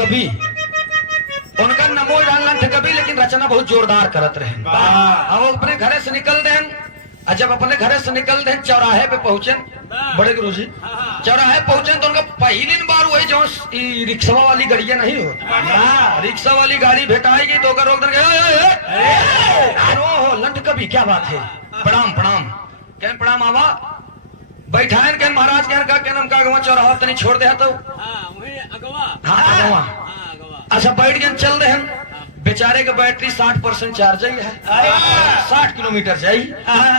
कवि उनका नमो डाल कवि, लेकिन रचना बहुत जोरदार करत रहे। अब अपने घरे से निकल दे, जब अपने घरे से निकल दे चौराहे पे पहुंचे, बड़े गुरु जी चौराहे पहुंचे तो उनका पहली बार वही जो रिक्शा वाली गाड़ियां नहीं हो, रिक्शा वाली गाड़ी भेटाएगी तो रोक देंगे, लंठ कवि क्या बात है, प्रणाम प्रणाम, कहन प्रणाम आवा, बैठाए कहन महाराज कहन हम का चौराहा तनी छोड़ दे तो हाँ, अच्छा बैठ गए, चल रहे हैं, बेचारे के बैटरी 60% चार्ज है, 60 किलोमीटर जाई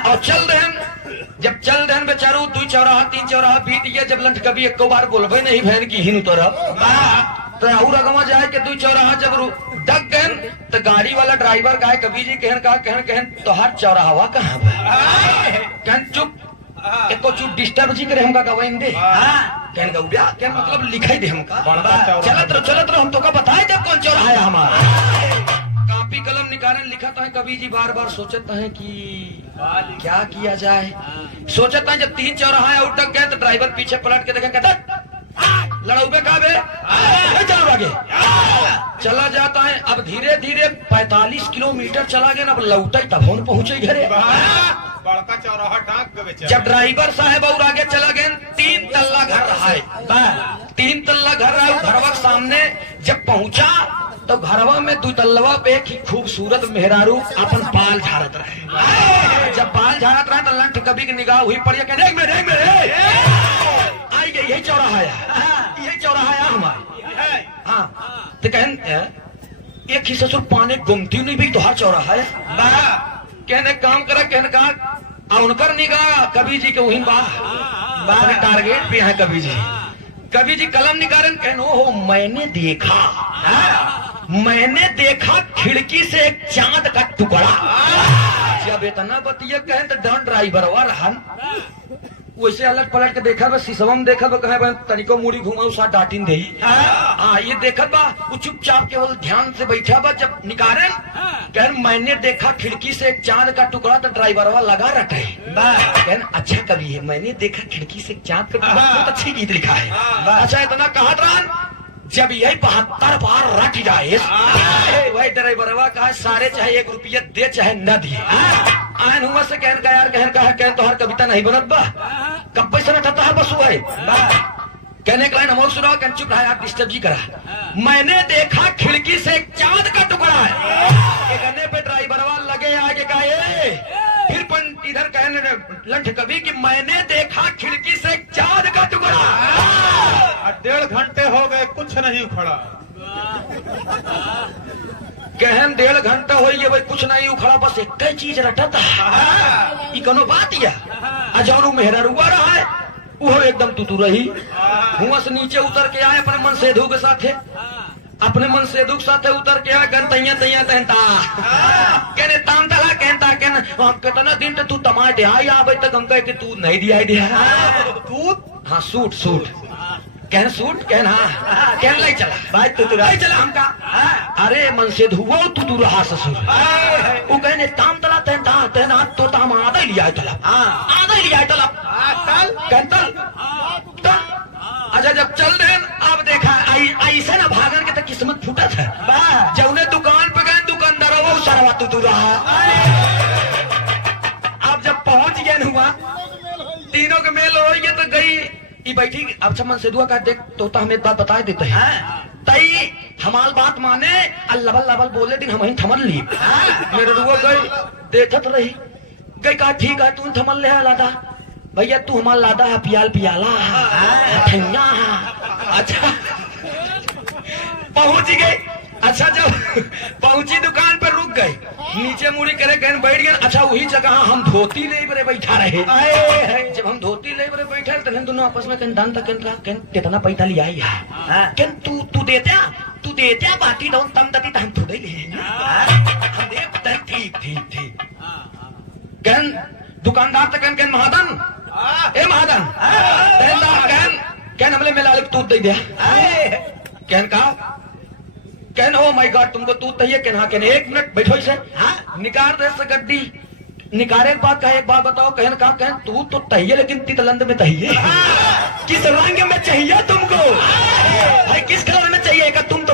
और चल रहे हैं। जब चल रहे हैं बेचारू 2 चौराहा 3 चौराहा बीत गया, जब लंठ कभी एक बार बोलबे नहीं भैन की हिन तो और अगवा जाए के 2 चौराहा जब डग गए तो गाड़ी वाला ड्राइवर कहे कभी जी कहन तो हर चौराहा कहाँ कहन चुप एको चुप डिस्टर्ब जी करे हमका गवाइन दे, कहन गौड़िया क्या मतलब लिखाई दे हमका, चलत रहो हम तो का बताए जब कौन चौराहा है हमारा, कापी कलम निकाले लिखा है, कभी जी बार बार सोचता है कि क्या किया जाए, सोचता है जब 3 चौराहा उठक गए तो ड्राइवर पीछे पलट के देखे, कहता लड़ाऊ का बे चलो आगे, चला जाता है। अब धीरे धीरे 45 किलोमीटर चला गया, अब लौटा तब हम पहुंचे घरे, बड़का चौराहा टाँग जब ड्राइवर साहब और आगे चला गए, 3 तल्ला घर रहा है, 3 तल्ला घर रहा है, घरवा के सामने जब पहुंचा तो घरवा में 2 तल्लवा पे एक ही खूबसूरत मेहरारू अपन बाल झाड़त रहे, जब बाल झाड़त रहे तो लंठ कभी की निगाह हुई पड़ी, आई गई यही चौराहा है, यही चौराहा है हमारे, हाँ तो कहन एक ही ससुर पाने गुमती नहीं भी तो हर चौराहा है, कहने काम करा, कहने कहा उनकर निगाह कवि जी के वही बाहर टारगेट पे है कवि जी, कवि जी कलम निकालन, कहनो हो मैंने देखा खिड़की से एक चांद का टुकड़ा, जब इतना बतिया कहें तो डन ड्राइवर रहा वैसे अलग पलट के देखा बस शीशम देखा कहे तनिको मुड़ी घुमा सा डाटिन दे, ये देखा बा वो चुपचाप केवल ध्यान से बैठा बा, जब निकाले कहन मैंने देखा खिड़की से एक चांद का टुकड़ा, तो ड्राइवर लगा रटे, कहन अच्छा कवि है, मैंने देखा खिड़की से एक चांद का टुकड़ा, बहुत अच्छी गीत लिखा है, अच्छा इतना कहा रहा, जब यही 72 बार रट जाए वही ड्राइवर कहा सारे चाहे 1 रुपया दे चाहे न दिए, आन हुआ से कहन का यार कहन तो हर कविता नहीं बनत बा, कब पैसा रटता है बस हुआ कहने का नमो सुनाओ, कहन चुप रहा आप डिस्टर्ब जी करा, मैंने देखा खिड़की से एक चांद का टुकड़ा है, कहने पे ड्राइवर लगे आगे कहा फिर इधर कहने लंठ कभी कि मैंने देखा खिड़की से एक चांद का टुकड़ा, 1.5 घंटे हो गए कुछ नहीं उखड़ा, कहन 1.5 घंटा हो गया भाई कुछ नहीं उखड़ा, बस एक चीज रटता है, ये कोनो बात या अजानू मेहरा रुआ रहा है, वो एकदम तुतु रही, हुआ से नीचे उतर के आए अपने मन सेधु के साथे, अपने मन सेधु के साथे उतर के आए, गन तैया तहता कहने ताम तला कहता कहना हम कितना दिन तू तमाय दे आई आवे तक हम कहे कि तू नहीं दिया दे तू, हाँ सूट कहन सूट कहन हाँ कहन लाई चला भाई तू लाई चला हमका, अरे मन से धुआ तू रहा ससुर, वो कहने ताम तला तेना तो ताम आधा लिया तला, आधा लिया तला कहतल, अच्छा जब चल रहे अब देखा ऐसे ना भागन के तो किस्मत फूटत है, जौने दुकान पे गए दुकानदार वो सारा तू रहा, अब जब पहुंच गए हुआ तीनों के मेल हो गया तो गई ये बैठी, अब मन से दुआ का देख तो हमें एक बात बता देते हैं, तई हमाल बात माने अल्लाह बोले दिन हम थमल ली, मेरे रुआ गई देखत रही गई कहा ठीक है तू थमल ले लादा भैया तू हमारा लादा है पियाला ठैया, अच्छा पहुंच गई, अच्छा जब पहुंची दुकान पर रुक गई, नीचे मुड़ी करे कहन बैठ गए, अच्छा वही जगह हम धोती ले बरे बैठा रहे, जब हम धोती ले बरे बैठे तो दोनों आपस में कहन दान तक कितना पैसा लिया कहन तू देता बाकी दो तम तती हम थोड़े ले हम दे ठीक कहन दुकानदार तक कहन महादन ए महादन कहन हमले मेला तू दे दिया, कहन कहा कहन ओ माय गॉड तुमको तू तहिए कहना कहने 1 मिनट बैठो इसे, निकाल दे से गड्डी, निकाले बात कहा एक बात बताओ, कहन कहा कहन तू तो तहिए लेकिन तितलंद में तहिए, किस रंग में चाहिए तुमको भाई, किस कलर में चाहिए, तुम तो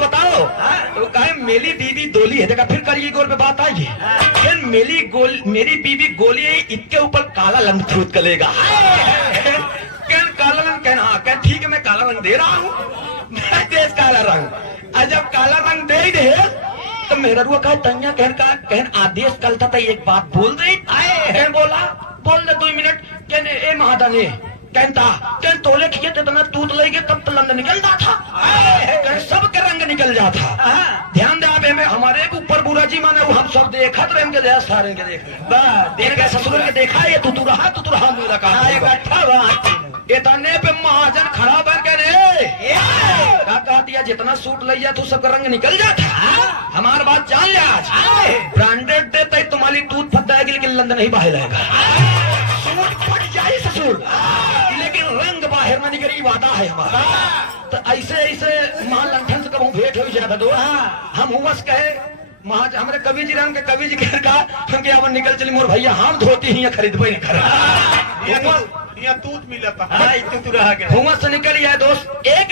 मेरी बीबी दोली है, देखा फिर करिए गोल पे बात आई है। कहन मेरी बीबी गोली है, इसके ऊपर काला रंग छूट कलेगा। कहन काला रंग, कहना हाँ, कहन ठीक है मैं काला रंग दे रहा हूँ, मैं देश काला रंग। और जब काला रंग दे ही दे तो मेरा रुआ कहा तंया, कहन आदेश कल था तो एक बात बोल दे। कहन बोला, बोल दे 2 मिनट। कहने ए महादाने कहता, कहन तोले खिए थे तना तूत लेगे तब तो लंदन निकल जाता, कहन सब के रंग निकल जाता। ध्यान दे आबे में हमारे ऊपर बुरा जी माने हम सब देखत रहे, हमके दया सारे के देख के ससुर के देखा ये तू रहा मेरा काम इतने पे महाजन खड़ा बन के रे कहा दिया जितना सूट लिया तू सबका रंग निकल जाता। हमार बात जान ले, आज ब्रांडेड देते तुम्हारी दूध फट जाएगी लेकिन लंदन नहीं बाहर आएगा। सूट फट जाए ससुर लेकिन रंग बाहर में निकली, वादा है हमारा। तो ऐसे महालंठन से कब भेंट हो जाता दो हम हुमस कहे महाज हमारे कवि जी राम के कवि जी का हमके अब निकल चली मोर भैया हम धोती ही खरीदबे नहीं करे यहाँ दूध मिलता हुमस से निकल जाए दोस्त। एक